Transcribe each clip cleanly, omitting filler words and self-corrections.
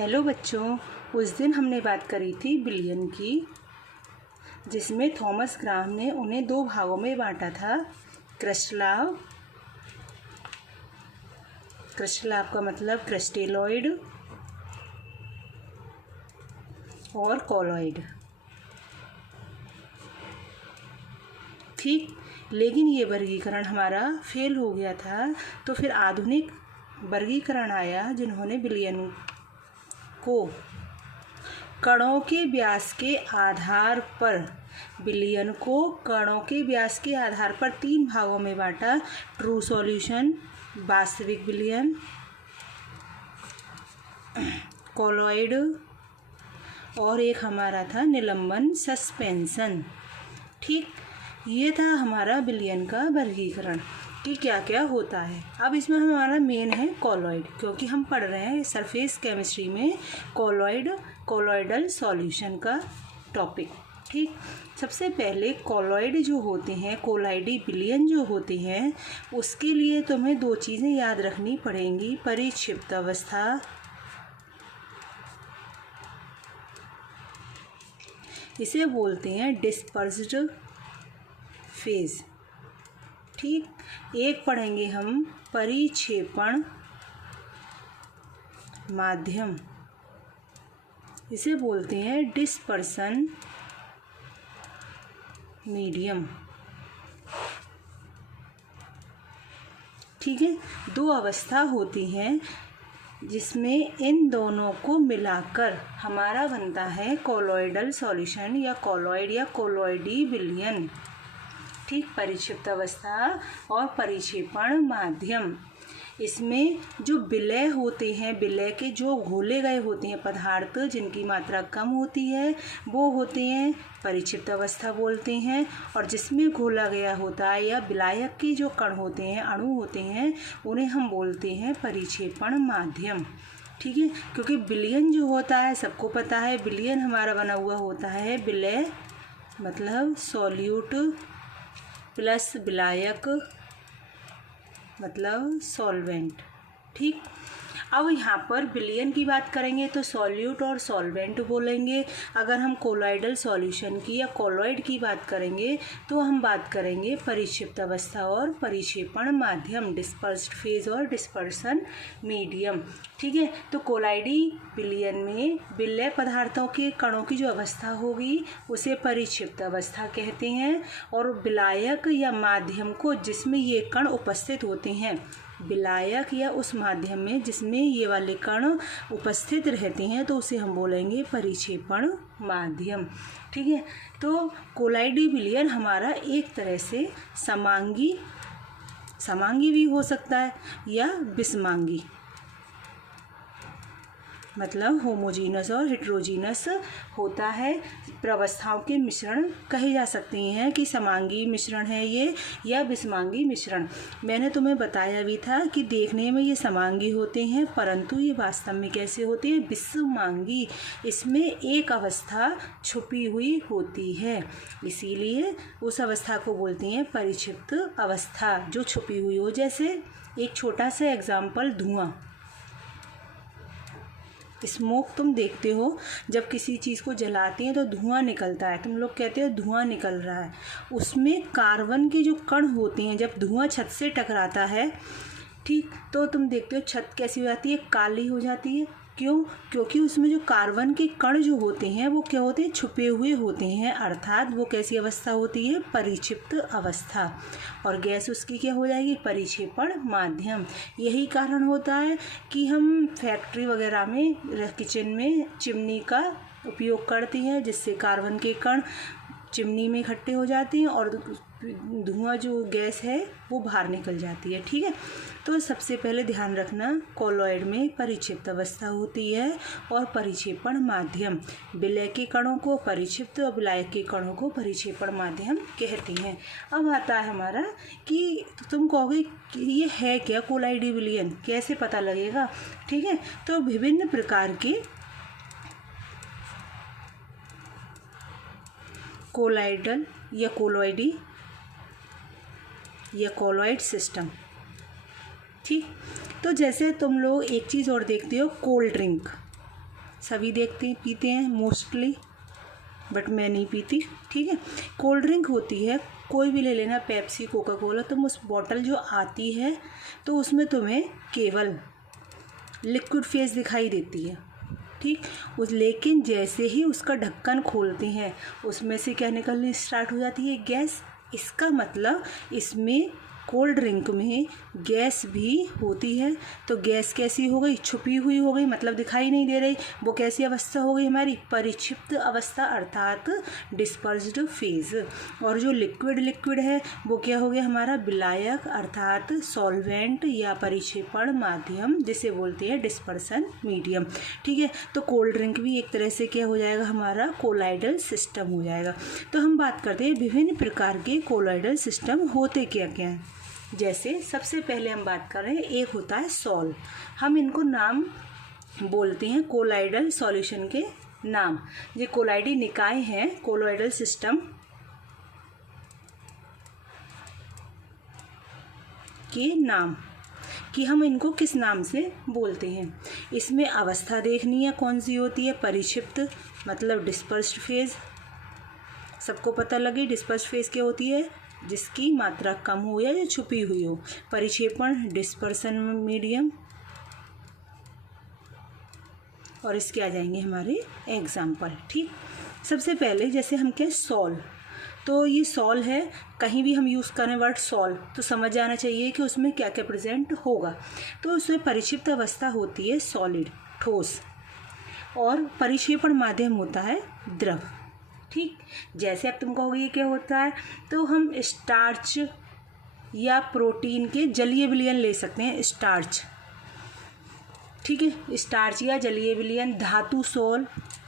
Hello बच्चों, उस दिन हमने बात करी थी बिलियन की, जिसमें थॉमस ग्राहम ने उन्हें दो भागों में बांटा था। क्रस्टलाव का मतलब क्रस्टेलॉइड और कॉलॉइड। ठीक, लेकिन ये वर्गीकरण हमारा फेल हो गया था। तो फिर आधुनिक वर्गीकरण आया, जिन्होंने बिलियन को कणों के व्यास के आधार पर तीन भागों में बांटा। ट्रू सॉल्यूशन, वास्तविक बिलियन, कॉलॉइड, और एक हमारा था निलंबन, सस्पेंशन। ठीक, ये था हमारा बिलियन का वर्गीकरण कि क्या क्या होता है। अब इसमें हमारा मेन है कॉलॉइड, क्योंकि हम पढ़ रहे हैं सरफेस केमिस्ट्री में कॉलॉइडल सॉल्यूशन का टॉपिक। ठीक, सबसे पहले कॉलॉइड जो होते हैं, कोलाइडी बिलियन जो होते हैं, उसके लिए तुम्हें दो चीज़ें याद रखनी पड़ेंगी। परिक्षिप्त अवस्था, इसे बोलते हैं डिस्पर्स्ड फेज। ठीक, एक पढ़ेंगे हम परिक्षेपण माध्यम, इसे बोलते हैं डिस्पर्सन मीडियम। ठीक है, दो अवस्था होती हैं जिसमें इन दोनों को मिलाकर हमारा बनता है कॉलॉइडल सॉल्यूशन या कॉलॉइड या कोलॉइडी बिलियन। ठीक, परिक्षिप्त अवस्था और परिक्षेपण माध्यम, इसमें जो विलय होते हैं, विलय के जो घोले गए होते हैं पदार्थ जिनकी मात्रा कम होती है, वो होते हैं परिक्षिप्त अवस्था बोलते हैं। और जिसमें घोला गया होता है या विलायक के जो कण होते हैं, अणु होते हैं, उन्हें हम बोलते हैं परिक्षेपण माध्यम। ठीक है, क्योंकि बिलियन जो होता है सबको पता है, बिलियन हमारा बना हुआ होता है विलय मतलब सॉल्यूट प्लस विलायक मतलब सॉल्वेंट। ठीक, अब यहाँ पर बिलियन की बात करेंगे तो सॉल्यूट और सॉल्वेंट बोलेंगे। अगर हम कोलॉइडल सॉल्यूशन की या कोलॉइड की बात करेंगे तो हम बात करेंगे परिक्षिप्त अवस्था और परिक्षेपण माध्यम, डिस्पर्स्ड फेज और डिस्पर्सन मीडियम। ठीक है, तो कोलाइडी बिलियन में विलय पदार्थों के कणों की जो अवस्था होगी उसे परिक्षिप्त अवस्था कहते हैं। और विलायक या माध्यम को जिसमें ये कण उपस्थित होते हैं, विलायक या उस माध्यम में जिसमें ये वाले कण उपस्थित रहते हैं, तो उसे हम बोलेंगे परिक्षेपण माध्यम। ठीक है, तो कोलाइडी बिलियन हमारा एक तरह से समांगी भी हो सकता है या विषमांगी, मतलब होमोजीनस और हेट्रोजीनस होता है। प्रवस्थाओं के मिश्रण कहे जा सकते हैं कि समांगी मिश्रण है ये या विषमांगी मिश्रण। मैंने तुम्हें बताया भी था कि देखने में ये समांगी होते हैं, परंतु ये वास्तव में कैसे होते हैं, विषमांगी। इसमें एक अवस्था छुपी हुई होती है, इसीलिए उस अवस्था को बोलते हैं परिक्षिप्त अवस्था, जो छुपी हुई हो। जैसे एक छोटा सा एग्जाम्पल, धुआं, स्मोक तुम देखते हो, जब किसी चीज़ को जलाते हैं तो धुआं निकलता है, तुम लोग कहते हो धुआं निकल रहा है। उसमें कार्बन के जो कण होते हैं, जब धुआं छत से टकराता है, ठीक, तो तुम देखते हो छत कैसी हो जाती है, काली हो जाती है। क्यों? क्योंकि उसमें जो कार्बन के कण जो होते हैं वो क्या होते हैं, छुपे हुए होते हैं, अर्थात वो कैसी अवस्था होती है, परिक्षिप्त अवस्था। और गैस उसकी क्या हो जाएगी, परिक्षेपण माध्यम। यही कारण होता है कि हम फैक्ट्री वगैरह में, किचन में चिमनी का उपयोग करते हैं, जिससे कार्बन के कण चिमनी में इकट्ठे हो जाते हैं और धुआं जो गैस है वो बाहर निकल जाती है। ठीक है, तो सबसे पहले ध्यान रखना, कॉलॉइड में परिक्षिप्त अवस्था होती है और परिक्षेपण माध्यम। विलय के कणों को परिक्षिप्त और विलायक के कणों को परिक्षेपण माध्यम कहते हैं। अब आता है हमारा कि तुम कहोगे कि ये है क्या कोलाइडी बिलियन, कैसे पता लगेगा। ठीक है, तो विभिन्न प्रकार के कोलाइडल या कोलॉइडी या कोलॉइड सिस्टम। ठीक, तो जैसे तुम लोग एक चीज़ और देखते हो, कोल्ड ड्रिंक। सभी देखते पीते हैं मोस्टली, बट मैं नहीं पीती, ठीक है। कोल्ड ड्रिंक होती है, कोई भी ले लेना, पेप्सी, कोका कोला, तुम उस बॉटल जो आती है तो उसमें तुम्हें केवल लिक्विड फेस दिखाई देती है, ठीक। लेकिन जैसे ही उसका ढक्कन खोलते हैं उसमें से क्या निकलनी स्टार्ट हो जाती है, गैस। इसका मतलब इसमें कोल्ड ड्रिंक में गैस भी होती है। तो गैस कैसी हो गई, छुपी हुई हो गई, मतलब दिखाई नहीं दे रही। वो कैसी अवस्था हो गई हमारी, परिक्षिप्त अवस्था अर्थात डिस्पर्स्ड फेज। और जो लिक्विड है वो क्या हो गया हमारा, विलायक अर्थात सॉल्वेंट या परिक्षेपण माध्यम, जिसे बोलते हैं डिस्पर्सन मीडियम, ठीक है। तो कोल्ड ड्रिंक भी एक तरह से क्या हो जाएगा हमारा, कोलाइडल सिस्टम हो जाएगा। तो हम बात करते हैं विभिन्न प्रकार के कोलाइडल सिस्टम होते क्या क्या हैं। जैसे सबसे पहले हम बात कर रहे हैं, एक होता है सॉल, हम इनको नाम बोलते हैं कोलाइडल सॉल्यूशन के नाम। ये कोलाइडी निकाय हैं, कोलाइडल सिस्टम के नाम कि हम इनको किस नाम से बोलते हैं। इसमें अवस्था देखनी है कौन सी होती है, परिक्षिप्त मतलब डिस्पर्स्ड फेज, सबको पता लगे डिस्पर्स्ड फेज क्या होती है, जिसकी मात्रा कम हो या जो छुपी हुई हो। परिक्षेपण डिस्पर्सन मीडियम, और इसके आ जाएंगे हमारे एग्जाम्पल, ठीक। सबसे पहले जैसे हम क्या सॉल, तो ये सॉल है, कहीं भी हम यूज़ करें वर्ड सॉल तो समझ जाना चाहिए कि उसमें क्या क्या प्रेजेंट होगा। तो उसमें परिक्षिप्त अवस्था होती है सॉलिड ठोस, और परिक्षेपण माध्यम होता है द्रव, ठीक। जैसे अब तुम कहोगे ये क्या होता है, तो हम स्टार्च या प्रोटीन के जलीय विलयन ले सकते हैं, स्टार्च, ठीक है, स्टार्च या जलीय विलयन। धातु सॉल,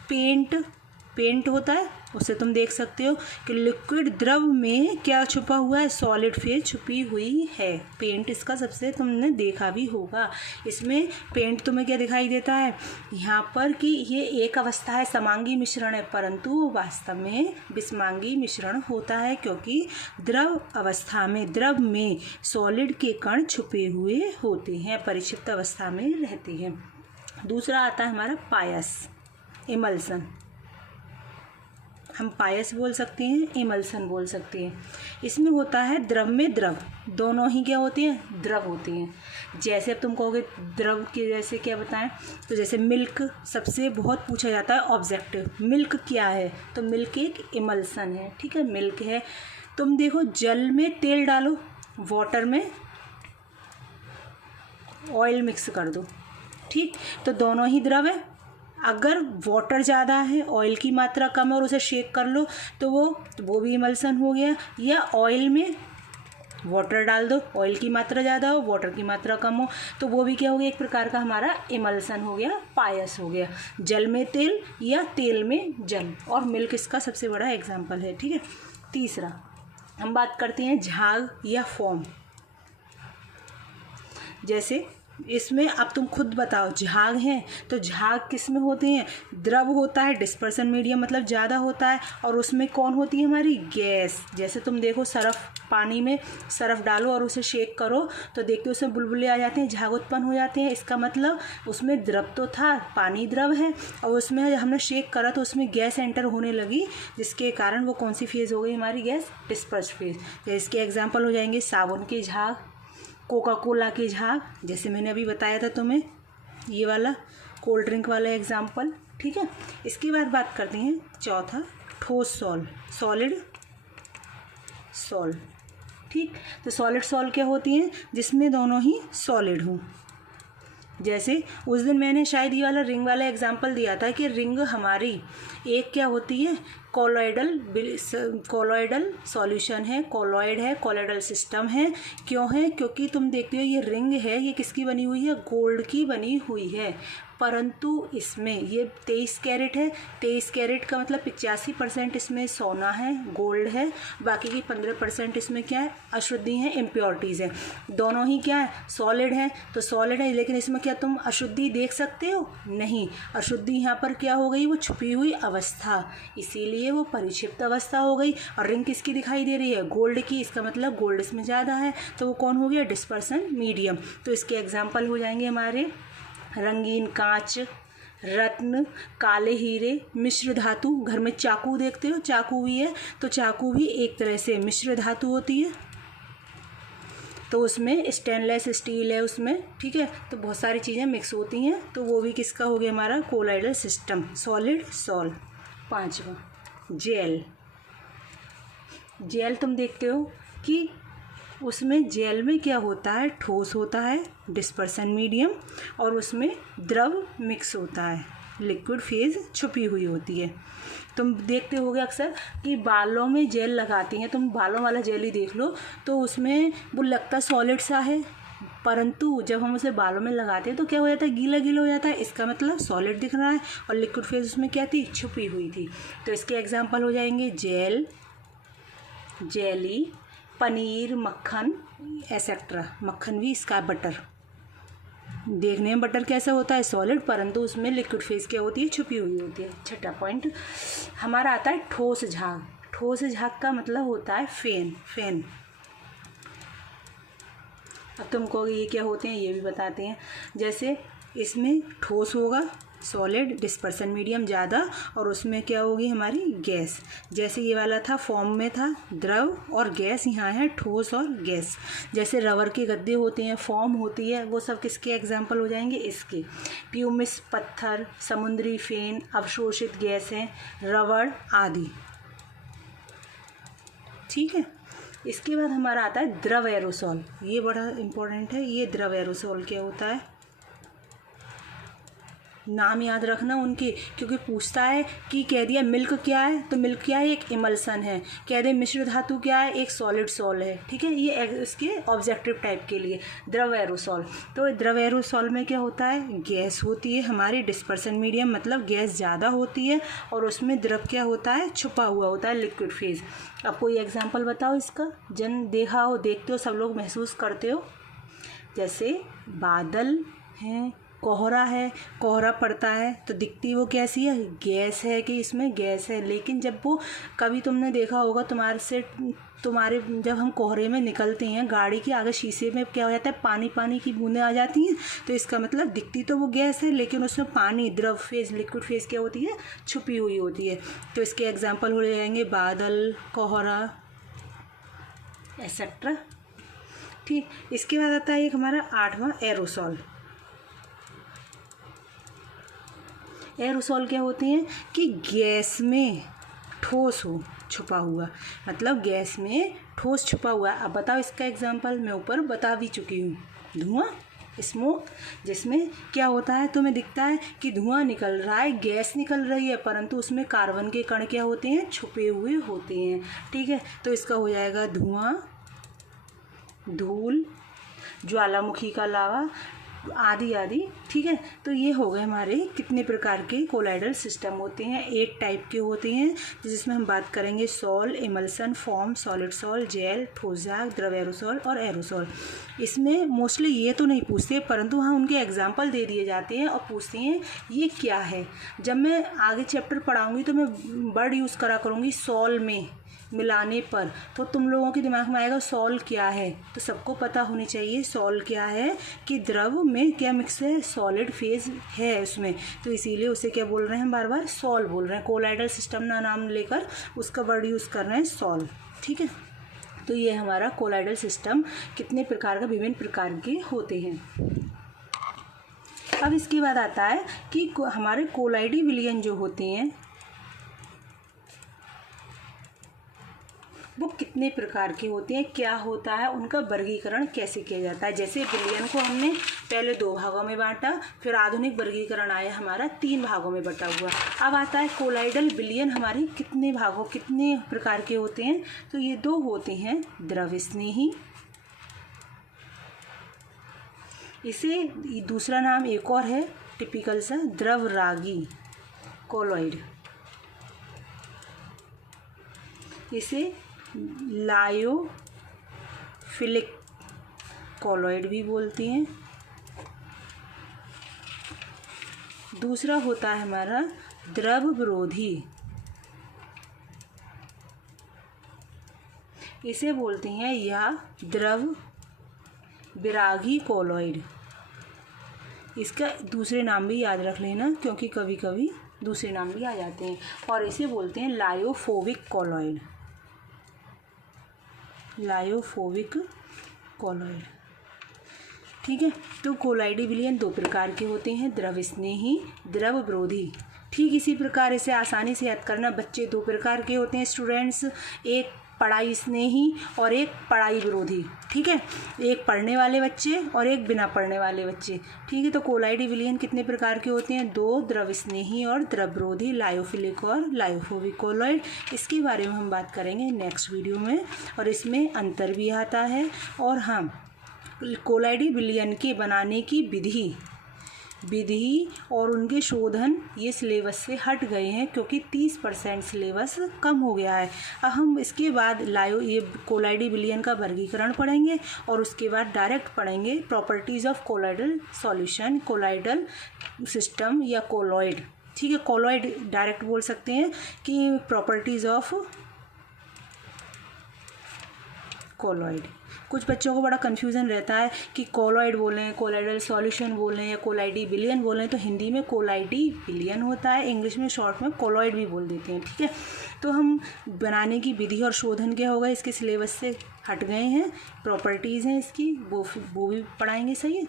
पेंट होता है, उसे तुम देख सकते हो कि लिक्विड द्रव में क्या छुपा हुआ है, सॉलिड फेज छुपी हुई है। पेंट इसका सबसे तुमने देखा भी होगा। इसमें पेंट तुम्हें क्या दिखाई देता है यहाँ पर कि ये एक अवस्था है, समांगी मिश्रण है, परंतु वास्तव में विषमांगी मिश्रण होता है, क्योंकि द्रव अवस्था में, द्रव में सॉलिड के कण छुपे हुए होते हैं, परिक्षिप्त अवस्था में रहते हैं। दूसरा आता है हमारा पायस, इमल्सन, हम पायस बोल सकते हैं, इमल्सन बोल सकते हैं। इसमें होता है द्रव में द्रव, दोनों ही क्या होते हैं, द्रव होते हैं। जैसे अब तुम कहोगे द्रव के जैसे क्या बताएं, तो जैसे मिल्क सबसे बहुत पूछा जाता है ऑब्जेक्टिव, मिल्क क्या है, तो मिल्क एक इमल्सन है, ठीक है, मिल्क है। तुम देखो जल में तेल डालो, वाटर में ऑयल मिक्स कर दो, ठीक, तो दोनों ही द्रव है। अगर वाटर ज़्यादा है, ऑयल की मात्रा कम है और उसे शेक कर लो तो वो भी इमल्सन हो गया। या ऑयल में वाटर डाल दो, ऑयल की मात्रा ज़्यादा हो, वाटर की मात्रा कम हो, तो वो भी क्या हो गया, एक प्रकार का हमारा इमल्सन हो गया, पायस हो गया। जल में तेल या तेल में जल, और मिल्क इसका सबसे बड़ा एग्जाम्पल है, ठीक है। तीसरा हम बात करते हैं झाग या फोम। जैसे इसमें अब तुम खुद बताओ, झाग हैं तो झाग किस में होते हैं, द्रव होता है, डिस्पर्सन मीडियम मतलब ज़्यादा होता है, और उसमें कौन होती है हमारी, गैस। जैसे तुम देखो सर्फ, पानी में सर्फ डालो और उसे शेक करो तो देखते हो उसमें बुलबुले आ जाते हैं, झाग उत्पन्न हो जाते हैं। इसका मतलब उसमें द्रव तो था, पानी द्रव है, और उसमें हमने शेक करा तो उसमें गैस एंटर होने लगी, जिसके कारण वो कौन सी फेज़ हो गई हमारी, गैस डिस्पर्स फेज। तो इसके एग्जाम्पल हो जाएंगे साबुन के झाग, कोका कोला के झाग, जैसे मैंने अभी बताया था तुम्हें ये वाला कोल्ड ड्रिंक वाला एग्जाम्पल, ठीक है। इसके बाद बात करते हैं चौथा, ठोस सॉल, सॉलिड सॉल, ठीक। तो सॉलिड सॉल क्या होती हैं, जिसमें दोनों ही सॉलिड हों। जैसे उस दिन मैंने शायद ये वाला रिंग वाला एग्जाम्पल दिया था कि रिंग हमारी एक क्या होती है, कोलॉइडल सॉल्यूशन है, कोलॉइड है, कोलॉइडल सिस्टम है। क्यों है, क्योंकि तुम देखते हो ये रिंग है, ये किसकी बनी हुई है, गोल्ड की बनी हुई है, परंतु इसमें ये 23 कैरेट है। 23 कैरेट का मतलब 85% इसमें सोना है, गोल्ड है, बाकी की 15% इसमें क्या है, अशुद्धि है, इम्प्योरिटीज़ है। दोनों ही क्या है, सॉलिड है, तो सॉलिड है, लेकिन इसमें क्या तुम अशुद्धि देख सकते हो, नहीं। अशुद्धि यहाँ पर क्या हो गई, वो छुपी हुई अवस्था, इसीलिए वो परिक्षिप्त अवस्था हो गई। और रिंग किसकी दिखाई दे रही है, गोल्ड की, इसका मतलब गोल्ड इसमें ज़्यादा है, तो वो कौन हो गया, डिस्पर्सन मीडियम। तो इसके एग्जाम्पल हो जाएंगे हमारे रंगीन कांच, रत्न, काले हीरे, मिश्र धातु। घर में चाकू देखते हो, चाकू भी है, तो चाकू भी एक तरह से मिश्र धातु होती है, तो उसमें स्टेनलेस स्टील है उसमें, ठीक है। तो बहुत सारी चीज़ें मिक्स होती हैं, तो वो भी किसका हो गया हमारा कोलाइडल सिस्टम। Solid, sol. 5वां जेल। जेल तुम देखते हो कि उसमें जेल में क्या होता है, ठोस होता है, डिस्पर्सन मीडियम, और उसमें द्रव मिक्स होता है, लिक्विड फेज छुपी हुई होती है। तुम देखते होगे अक्सर कि बालों में जेल लगाती हैं, तुम बालों वाला जेल ही देख लो, तो उसमें वो लगता सॉलिड सा है, परंतु जब हम उसे बालों में लगाते हैं तो क्या हो जाता है, गीला गीला हो जाता है। इसका मतलब सॉलिड दिख रहा है, और लिक्विड फेज उसमें क्या थी, छुपी हुई थी। तो इसके एग्जाम्पल हो जाएंगे जेल, जेली, पनीर, मक्खन एसेट्रा। मक्खन भी इसका बटर, देखने में बटर कैसा होता है, सॉलिड, परंतु उसमें लिक्विड फेज क्या होती है, छुपी हुई होती है। 6ठा पॉइंट हमारा आता है ठोस झाग। ठोस झाग का मतलब होता है फेन। फेन अब तुमको ये क्या होते हैं ये भी बताते हैं। जैसे इसमें ठोस होगा, सॉलिड, डिस्पर्सन मीडियम ज़्यादा, और उसमें क्या होगी हमारी गैस। जैसे ये वाला था फॉर्म में था द्रव और गैस, यहाँ है ठोस और गैस। जैसे रबर के गद्दे होते हैं, फॉर्म होती है, वो सब किसके एग्जाम्पल हो जाएंगे, इसके। प्यूमिस पत्थर, समुद्री फेन, अवशोषित गैसें, रबड़ आदि, ठीक है। इसके बाद हमारा आता है द्रव एरोसोल। ये बड़ा इम्पोर्टेंट है। ये द्रव एरोसोल क्या होता है, नाम याद रखना उनके, क्योंकि पूछता है कि कह दिया मिल्क क्या है, तो मिल्क क्या है, एक इमल्सन है। कह दे मिश्र धातु क्या है, एक सॉलिड सॉल है, ठीक है। ये इसके ऑब्जेक्टिव टाइप के लिए द्रव एरोसोल। तो द्रव एरोसोल में क्या होता है, गैस होती है हमारी, डिस्पर्सन मीडियम मतलब गैस ज़्यादा होती है, और उसमें द्रव क्या होता है, छुपा हुआ होता है, लिक्विड फेज। अब कोई एग्जाम्पल बताओ इसका, जन देखा हो, देखते हो, सब लोग महसूस करते हो। जैसे बादल हैं, कोहरा है, कोहरा पड़ता है तो दिखती वो कैसी है, गैस है कि इसमें गैस है। लेकिन जब वो कभी तुमने देखा होगा तुम्हारे जब हम कोहरे में निकलते हैं, गाड़ी के आगे शीशे में क्या हो जाता है, पानी पानी की बूंदें आ जाती हैं, तो इसका मतलब दिखती तो वो गैस है, लेकिन उसमें पानी, द्रव फेज, लिक्विड फेज क्या होती है, छुपी हुई होती है। तो इसके एग्जाम्पल हो जाएंगे बादल, कोहरा एसेट्रा, ठीक। इसके बाद आता है एक हमारा 8वां एरोसोल। एरोसोल क्या होते हैं कि गैस में ठोस हो, छुपा हुआ, मतलब गैस में ठोस छुपा हुआ। अब बताओ इसका एग्जांपल, मैं ऊपर बता भी चुकी हूँ। धुआं, स्मोक, जिसमें क्या होता है, तुम्हें दिखता है कि धुआं निकल रहा है, गैस निकल रही है, परंतु उसमें कार्बन के कण क्या होते हैं, छुपे हुए होते हैं, ठीक है। तो इसका हो जाएगा धुआं, धूल, ज्वालामुखी का लावा आदि आदि, ठीक है। तो ये हो गए हमारे कितने प्रकार के कोलाइडल सिस्टम होते हैं, 8 टाइप के होते हैं, जिसमें हम बात करेंगे sol, emulsion, foam, solid sol, gel, ठोस झाग, द्रव एरोसोल और एरोसोल। इसमें मोस्टली ये तो नहीं पूछते, परंतु हाँ उनके एग्जाम्पल दे दिए जाते हैं और पूछते हैं ये क्या है। जब मैं आगे चैप्टर पढ़ाऊँगी तो मैं वर्ड यूज़ करा करूँगी सॉल में मिलाने पर, तो तुम लोगों के दिमाग में आएगा सॉल क्या है। तो सबको पता होनी चाहिए सॉल क्या है, कि द्रव में क्या मिक्स है, सॉलिड फेज है उसमें, तो इसीलिए उसे क्या बोल रहे हैं, बार बार सॉल बोल रहे हैं। कोलाइडल सिस्टम ना नाम लेकर उसका वर्ड यूज़ कर रहे हैं सॉल, ठीक है। तो ये हमारा कोलाइडल सिस्टम कितने प्रकार का, विभिन्न प्रकार के होते हैं। अब इसके बाद आता है कि हमारे कोलाइडी विलयन जो होते हैं वो कितने प्रकार के होते हैं, क्या होता है, उनका वर्गीकरण कैसे किया जाता है। जैसे विलयन को हमने पहले 2 भागों में बांटा, फिर आधुनिक वर्गीकरण आया हमारा 3 भागों में बटा हुआ। अब आता है कोलाइडल विलयन हमारी कितने भागों, कितने प्रकार के होते हैं, तो ये 2 होते हैं, द्रव स्नेही, इसे दूसरा नाम एक और है टिपिकल सा, द्रव रागी कोलॉइड, इसे लायोफिलिक कोलॉइड भी बोलती हैं। दूसरा होता है हमारा द्रव विरोधी, इसे बोलते हैं या द्रव विरागी कोलॉइड, इसका दूसरे नाम भी याद रख लेना, क्योंकि कभी कभी दूसरे नाम भी आ जाते हैं। और इसे बोलते हैं लायोफोबिक कॉलॉइड, लायोफोबिक कॉलॉइड। ठीक है, तो कोलाइडी विलयन 2 प्रकार के होते हैं, द्रव स्नेही, द्रव विरोधी। ठीक इसी प्रकार इसे आसानी से याद करना, बच्चे 2 प्रकार के होते हैं स्टूडेंट्स, एक पढ़ाई स्नेही और एक पढ़ाई विरोधी। ठीक है, एक पढ़ने वाले बच्चे और एक बिना पढ़ने वाले बच्चे। ठीक है, तो कोलाइडी विलयन कितने प्रकार के होते हैं? 2, द्रव स्नेही और द्रव विरोधी, लायोफिलिक और लायोफोबिक कॉलॉइड। इसके बारे में हम बात करेंगे नेक्स्ट वीडियो में, और इसमें अंतर भी आता है। और हाँ, कोलाइडी विलयन के बनाने की विधि और उनके शोधन ये सिलेबस से हट गए हैं, क्योंकि 30% सिलेबस कम हो गया है। अब हम इसके बाद ये कोलाइडी विलयन का वर्गीकरण पढ़ेंगे, और उसके बाद डायरेक्ट पढ़ेंगे properties of colloidal solution, colloidal system या कोलॉइड। ठीक है, कोलॉइड डायरेक्ट बोल सकते हैं कि प्रॉपर्टीज़ ऑफ कोलॉइड। कुछ बच्चों को बड़ा कन्फ्यूज़न रहता है कि कोलॉइड बोलें, कोलाइडल सॉल्यूशन बोलें या कोलाइडी विलयन बोलें, तो हिंदी में कोलाइडी विलयन होता है, इंग्लिश में शॉर्ट में कोलॉइड भी बोल देते हैं। ठीक है, तो हम बनाने की विधि और शोधन क्या होगा, इसके सिलेबस से हट गए हैं, प्रॉपर्टीज़ हैं इसकी, वो भी पढ़ाएंगे। सही है।